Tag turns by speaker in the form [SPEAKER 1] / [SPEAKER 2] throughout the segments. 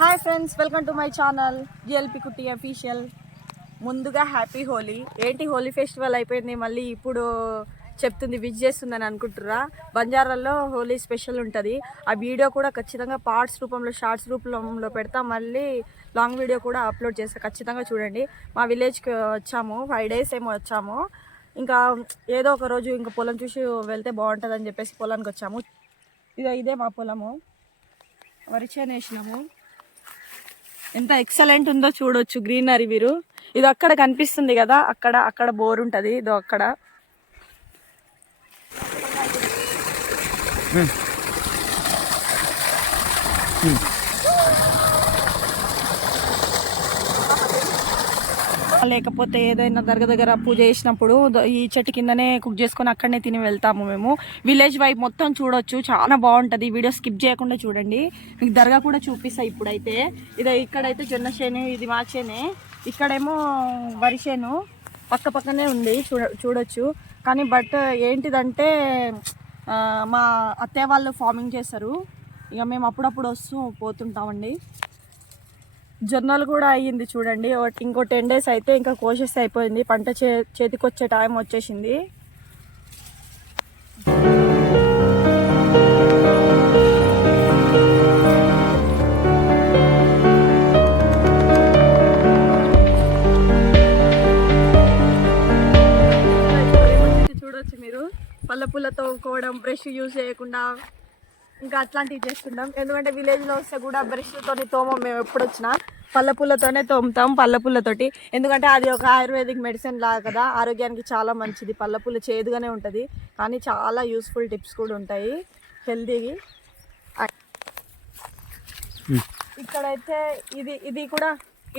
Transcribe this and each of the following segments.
[SPEAKER 1] Hi friends welcome to my channel GLP Kutti official ముందుగా happy Holi. ఏంటి Holi festival అయిపోయింది? మళ్ళీ ఇప్పుడు చెప్తుంది విజ్ చేస్తుందని అనుకుంటుర్రా? బంజారాల్లో హోలీ స్పెషల్ ఉంటుంది. ఆ వీడియో కూడా ఖచ్చితంగా పార్ట్స్ రూపంలో షార్ట్స్ రూపంలో పెడతా. మళ్ళీ లాంగ్ వీడియో కూడా అప్లోడ్ చేస్తా. ఖచ్చితంగా చూడండి. మా విలేజ్కి వచ్చాము. ఫైవ్ డేస్ ఏమో వచ్చాము. ఇంకా ఏదో ఒక రోజు ఇంకా పొలం చూసి వెళ్తే బాగుంటుందని చెప్పేసి పొలానికి వచ్చాము. ఇదో ఇదే మా పొలము. వరి వేసినాము. ఎంత ఎక్సలెంట్ ఉందో చూడొచ్చు గ్రీనరీ మీరు. ఇది అక్కడ కనిపిస్తుంది కదా అక్కడ అక్కడ బోర్ ఉంటుంది. ఇదో అక్కడ. లేకపోతే ఏదైనా దగ్గర దగ్గర పూజ చేసినప్పుడు ఈ చెట్టు కిందనే కుక్ చేసుకొని అక్కడనే తిని వెళ్తాము మేము. విలేజ్ వైపు మొత్తం చూడొచ్చు. చాలా బాగుంటుంది. వీడియో స్కిప్ చేయకుండా చూడండి. మీకు దర్గా కూడా చూపిస్తా ఇప్పుడైతే. ఇది ఇక్కడైతే జొన్న చేను ఇది మా చేనే. ఇక్కడేమో వరి చేను. పక్క పక్కనే ఉంది. చూడ చూడొచ్చు. కానీ బట్ ఏంటిదంటే మా అత్తయ్య వాళ్ళు ఫార్మింగ్ చేస్తారు. ఇక మేము అప్పుడప్పుడు వస్తూ పోతుంటామండి. జొన్నలు కూడా అయ్యింది చూడండి. ఇంకో టెన్ డేస్ అయితే ఇంకా కోసేస్తే అయిపోయింది. పంట చే చేతికి వచ్చే టైం వచ్చేసింది. చూడొచ్చు మీరు. పళ్ళ పూలతో కోవడం బ్రష్ యూజ్ చేయకుండా ఇంకా అట్లాంటివి చేస్తుంటాం. ఎందుకంటే విలేజ్లో వస్తే కూడా బ్రష్ తోని తోమం మేము ఎప్పుడు వచ్చినా. పళ్ళ పుల్లతోనే తోముతాం పళ్ళ పుల్లతోటి ఎందుకంటే అది ఒక ఆయుర్వేదిక్ మెడిసిన్ లాగా కదా. ఆరోగ్యానికి చాలా మంచిది. పళ్ళ పుల్ల చేదుగానే ఉంటుంది. కానీ చాలా యూస్ఫుల్ టిప్స్ కూడా ఉంటాయి. హెల్తీకి ఇక్కడైతే ఇది ఇది కూడా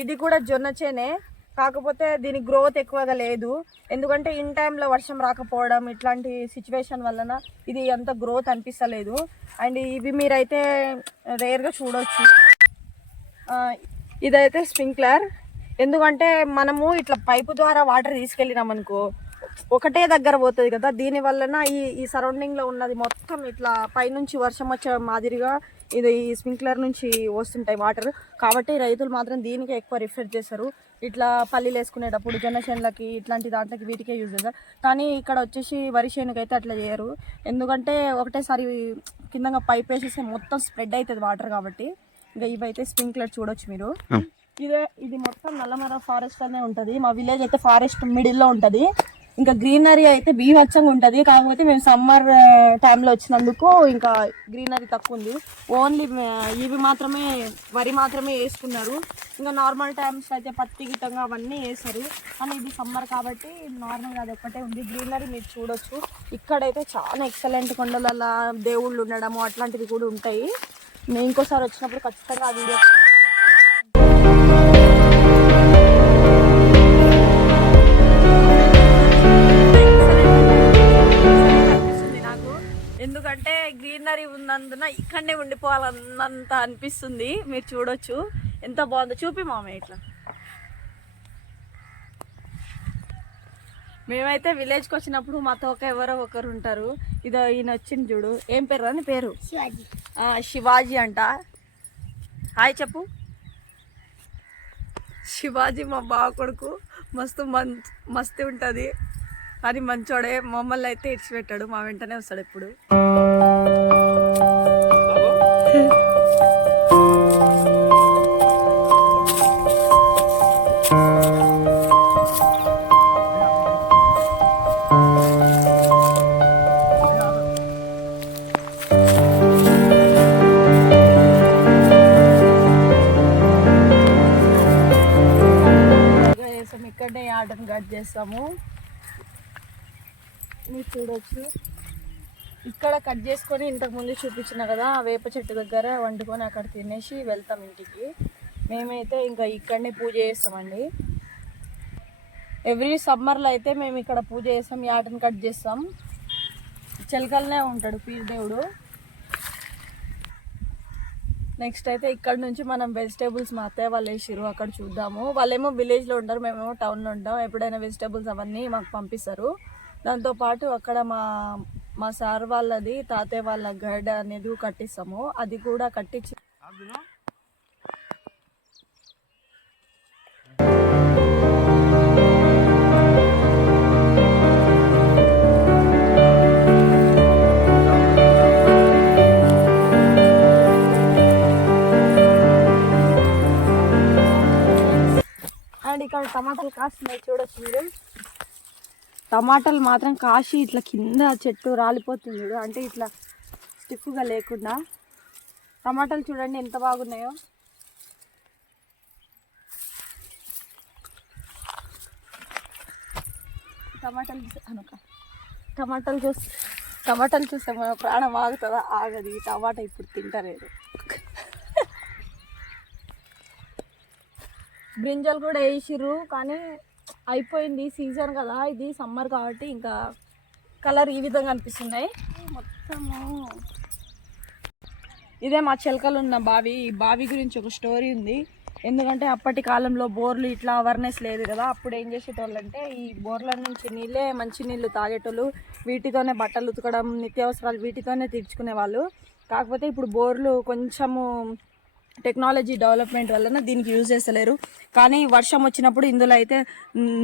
[SPEAKER 1] ఇది కూడా జొన్న చేనే. కాకపోతే దీని గ్రోత్ ఎక్కువగా లేదు. ఎందుకంటే ఇన్ టైంలో వర్షం రాకపోవడం ఇట్లాంటి సిచ్యువేషన్ వలన ఇది అంత గ్రోత్ అనిపిస్తలేదు. అండ్ ఇవి మీరైతే రేర్గా చూడవచ్చు ఇదైతే స్ప్రింక్లర్ ఎందుకంటే మనము ఇట్లా పైపు ద్వారా వాటర్ తీసుకెళ్ళినాం అనుకో ఒకటే దగ్గర పోతుంది కదా. దీని వలన ఈ ఈ సరౌండింగ్లో ఉన్నది మొత్తం ఇట్లా పైనుంచి వర్షం వచ్చే మాదిరిగా ఇది ఈ స్ప్రింక్లర్ నుంచి వస్తుంటాయి వాటర్. కాబట్టి రైతులు మాత్రం దీనికే ఎక్కువ రిఫర్ చేస్తారు. ఇట్లా పల్లీలు వేసుకునేటప్పుడు జొన్న చేనులకి ఇట్లాంటి దాంట్లకి వీటికే యూజ్ చేస్తారు. కానీ ఇక్కడ వచ్చేసి వరి చేనుకి అయితే అట్లా చేయరు. ఎందుకంటే ఒకటేసారి కింద పైప్ వేసేసి మొత్తం స్ప్రెడ్ అవుతుంది వాటర్ కాబట్టి. ఇంకా ఇవైతే స్ప్రింక్లర్ చూడొచ్చు మీరు. ఇదే ఇది మొత్తం నల్లమర ఫారెస్ట్ అనే ఉంటది. మా విలేజ్ అయితే ఫారెస్ట్ మిడిల్లో ఉంటది. ఇంకా గ్రీనరీ అయితే బీభత్సంగా ఉంటుంది. కాకపోతే మేము సమ్మర్ టైంలో వచ్చినందుకు ఇంకా గ్రీనరీ తక్కువ ఉంది. ఓన్లీ ఇవి మాత్రమే వరి మాత్రమే వేసుకున్నారు. ఇంకా నార్మల్ టైమ్స్ అయితే పత్తి గిట్టంగా అవన్నీ వేస్తారు కానీ ఇది సమ్మర్ కాబట్టి నార్మల్గా అది ఒక్కటే ఉంది. గ్రీనరీ మీరు చూడొచ్చు. ఇక్కడైతే చాలా ఎక్సలెంట్ కొండలలో దేవుళ్ళు ఉండడము అట్లాంటివి కూడా ఉంటాయి. నేను ఇంకోసారి వచ్చినప్పుడు ఖచ్చితంగా ఆ వీడియో ఎందుకంటే గ్రీనరీ ఉన్నందున ఇక్కడనే ఉండిపోవాలన్నంత అనిపిస్తుంది. మీరు చూడొచ్చు. ఎంత బాగుందో చూపి మామ ఇట్లా. మేమైతే విలేజ్కి వచ్చినప్పుడు మాతో ఒక ఎవరో ఒకరు ఉంటారు. ఇదో ఈయన వచ్చింది చూడు. ఏం పేరు అని పేరు?
[SPEAKER 2] శివాజీ.
[SPEAKER 1] శివాజీ అంట. హాయ్ చెప్పు. శివాజీ మా బావ కొడుకు. మస్తు మస్తు ఉంటుంది. కానీ మంచోడే మమ్మల్ని అయితే ఇడిచిపెట్టాడు మా వెంటనే వస్తాడు ఎప్పుడు. ఇక్కడే ఇక్కడనే ఆర్డర్ కట్ చేస్తాము. మీరు చూడవచ్చు ఇక్కడ కట్ చేసుకొని ఇంతకు ముందు చూపించిన కదా వేప చెట్టు దగ్గర వండుకొని అక్కడ తినేసి వెళ్తాం ఇంటికి. మేమైతే ఇంకా ఇక్కడనే పూజ చేస్తామండి. ఎవ్రీ సమ్మర్లో అయితే మేము ఇక్కడ పూజ చేస్తాం యాటని కట్ చేస్తాం. చిలకలనే ఉంటాడు పీర్ దేవుడు. నెక్స్ట్ అయితే ఇక్కడ నుంచి మనం వెజిటేబుల్స్ మా అత్తయ్య వాళ్ళు వేసిరు అక్కడ చూద్దాము. వాళ్ళేమో విలేజ్లో ఉంటారు మేమేమో టౌన్లో ఉంటాం. ఎప్పుడైనా వెజిటేబుల్స్ అవన్నీ మాకు పంపిస్తారు. దాంతోపాటు అక్కడ మా మా సార్ వాళ్ళది తాతయ్య వాళ్ళ గర్డ అనేది కట్టిస్తాము. అది కూడా కట్టించి అండ్ ఇక్కడ టమాటాలు కాస్తున్నాయి చూడొచ్చు మీరు. టమాటాలు మాత్రం కాసి ఇట్లా కింద చెట్టు రాలిపోతుంది చూడు. అంటే ఇట్లా స్టిఫ్గా లేకుండా. టమాటాలు చూడండి ఎంత బాగున్నాయో. టమాటాలు అనుక టమాటాలు చూస్తే టమాటాలు చూస్తే మన ప్రాణం ఆగుతుందా? ఆగదు. ఈ టమాటా ఇప్పుడు తింటలేదు. బ్రింజాలు కూడా వేసిర్రు కానీ అయిపోయింది సీజన్ కదా ఇది సమ్మర్ కాబట్టి ఇంకా కలర్ ఈ విధంగా అనిపిస్తున్నాయి. మొత్తము. ఇదే మా చిలకలు ఉన్న బావి. ఈ బావి గురించి ఒక స్టోరీ ఉంది. ఎందుకంటే అప్పటి కాలంలో బోర్లు ఇట్లా అవేర్నెస్ లేదు కదా అప్పుడు ఏం చేసేటోళ్ళు అంటే ఈ బోర్ల నుంచి నీళ్ళే మంచి నీళ్ళు తాగేటోళ్ళు వీటితోనే బట్టలు ఉతకడం నిత్యావసరాలు వీటితోనే తీర్చుకునే వాళ్ళు కాకపోతే ఇప్పుడు బోర్లు కొంచెము టెక్నాలజీ డెవలప్మెంట్ వలన దీనికి యూజ్ చేస్తలేరు. కానీ వర్షం వచ్చినప్పుడు ఇందులో అయితే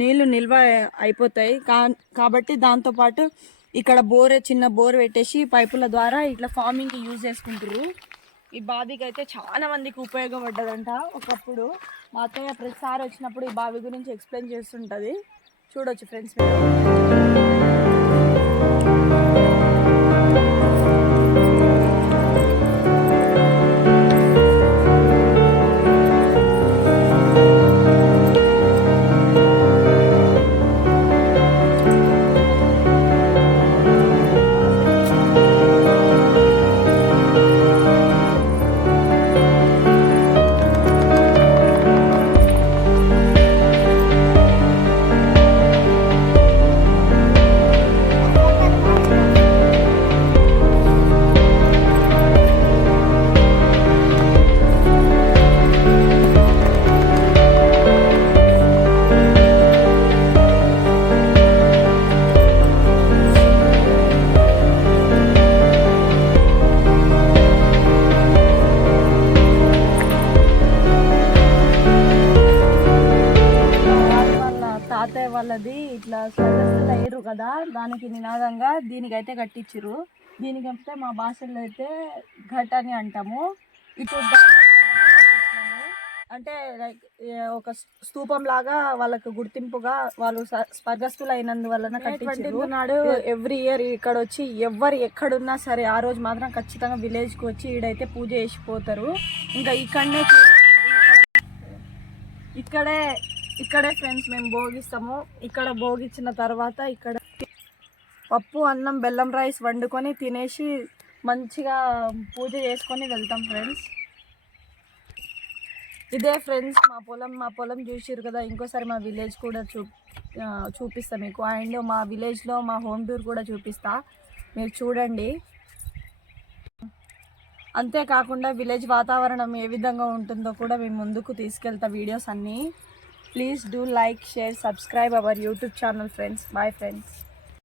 [SPEAKER 1] నీళ్ళు నిల్వ అయిపోతాయి. కా కాబట్టి దాంతోపాటు ఇక్కడ బోర్ చిన్న బోర్ పెట్టేసి పైపుల ద్వారా ఇట్లా ఫార్మింగ్కి యూజ్ చేసుకుంటారు ఈ బావికి అయితే చాలా మందికి ఉపయోగపడ్డదంట ఒకప్పుడు. మా అత్తయ్య ప్రతిసారి వచ్చినప్పుడు ఈ బావి గురించి ఎక్స్ప్లెయిన్ చేస్తుంటుంది. చూడొచ్చు ఫ్రెండ్స్ తాతయ్య వాళ్ళది ఇట్లా స్వర్గస్థులు అయ్యారు కదా దానికి నినాదంగా దీనికైతే కట్టించారు దీనికి అయితే మా భాషలో అయితే ఘట్ అని అంటాము ఇప్పుడు. అంటే లైక్ ఒక స్తూపం లాగా వాళ్ళకు గుర్తింపుగా వాళ్ళు స్వర్గస్థులు అయినందువలన కట్టించారు నాడు ఎవ్రీ ఇయర్ ఇక్కడ వచ్చి ఎవరు ఎక్కడున్నా సరే ఆ రోజు మాత్రం ఖచ్చితంగా విలేజ్కి వచ్చి ఈడైతే పూజ చేసిపోతారు ఇంకా ఇక్కడనే. ఇక్కడ ఇక్కడే ఫ్రెండ్స్ మేము భోగిస్తాము. ఇక్కడ భోగించిన తర్వాత ఇక్కడ పప్పు అన్నం బెల్లం రైస్ వండుకొని తినేసి మంచిగా పూజ చేసుకొని వెళ్తాం ఫ్రెండ్స్. ఇదే ఫ్రెండ్స్ మా పొలం. మా పొలం చూసిరు కదా ఇంకోసారి మా విలేజ్ కూడా చూ చూపిస్తా మీకు. అండ్ మా విలేజ్లో మా హోమ్ టూర్ కూడా చూపిస్తా. మీరు చూడండి. అంతేకాకుండా విలేజ్ వాతావరణం ఏ విధంగా ఉంటుందో కూడా మేము ముందుకు తీసుకెళ్తా వీడియోస్ అన్నీ. please do like share subscribe our youtube channel friends. Bye friends.